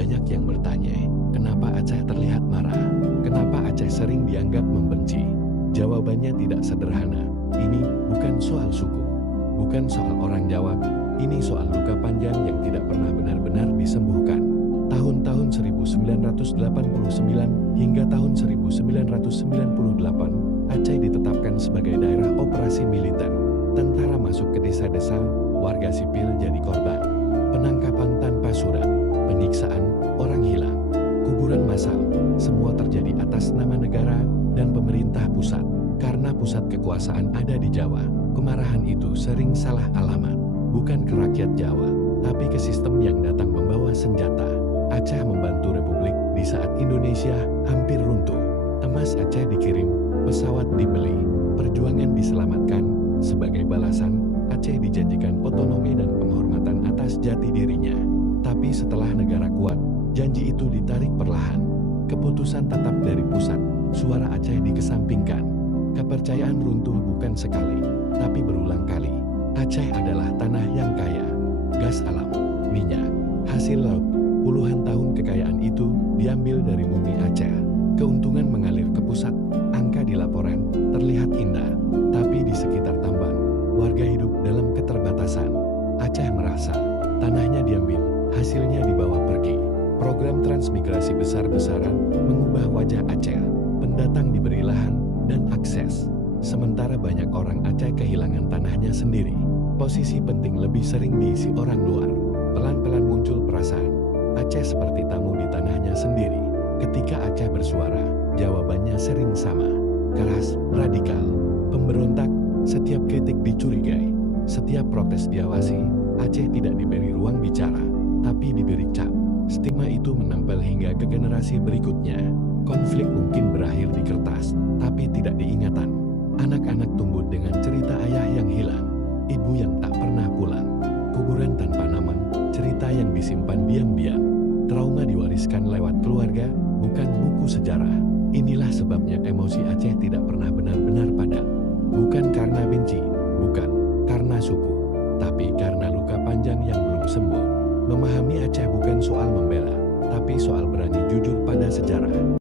Banyak yang bertanya, kenapa Aceh terlihat marah? Kenapa Aceh sering dianggap membenci? Jawabannya tidak sederhana. Ini bukan soal suku, bukan soal orang Jawa. Ini soal luka panjang yang tidak pernah benar-benar disembuhkan. Tahun-tahun 1989 hingga tahun 1998, Aceh ditetapkan sebagai daerah operasi militer. Tentara masuk ke desa-desa, warga sipil jadi korban. Penangkapan tanpa surat, penyiksaan, orang hilang, kuburan massal, semua terjadi atas nama negara dan pemerintah pusat. Karena pusat kekuasaan ada di Jawa, kemarahan itu sering salah alamat. Bukan ke rakyat Jawa, tapi ke sistem yang datang membawa senjata. Aceh membantu Republik di saat Indonesia hampir runtuh. Emas Aceh dikirim, pesawat dibeli, perjuangan diselamatkan. Sebagai balasan, Aceh dijanjikan otonomi dan penghormatan atas jati dirinya. Tapi setelah negara kuat, janji itu ditarik perlahan. Keputusan tetap dari pusat, suara Aceh dikesampingkan. Kepercayaan runtuh bukan sekali, tapi berulang kali. Aceh adalah tanah yang kaya, gas alam, minyak, hasil laut. Puluhan tahun kekayaan itu diambil dari bumi Aceh. Keuntungan mengalir ke pusat, angka di laporan terlihat indah. Tapi di sekitar tambang, warga hidup dalam keterbatasan. Aceh merasa tanahnya diambil, hasilnya dibawa pergi. Program transmigrasi besar-besaran mengubah wajah Aceh. Pendatang diberi lahan dan akses. Sementara banyak orang Aceh kehilangan tanahnya sendiri. Posisi penting lebih sering diisi orang luar. Pelan-pelan muncul perasaan Aceh seperti tamu di tanahnya sendiri. Ketika Aceh bersuara, jawabannya sering sama. Keras, radikal, pemberontak, setiap kritik dicurigai, setiap protes diawasi. Aceh tidak diberi ruang bicara, tapi diberi cap. Stigma itu menempel hingga ke generasi berikutnya. Konflik mungkin berakhir di kertas, tapi tidak diingatan. Anak-anak tumbuh dengan cerita ayah yang hilang, ibu yang tak pernah pulang, kuburan tanpa nama, cerita yang disimpan diam-diam. Trauma diwariskan lewat keluarga, bukan buku sejarah. Inilah sebabnya emosi Aceh tidak pernah benar-benar padam. Bukan karena benci, bukan karena suku, tapi karena luka panjang yang belum sembuh. Memahami Aceh bukan soal membela, tapi soal berani jujur pada sejarah.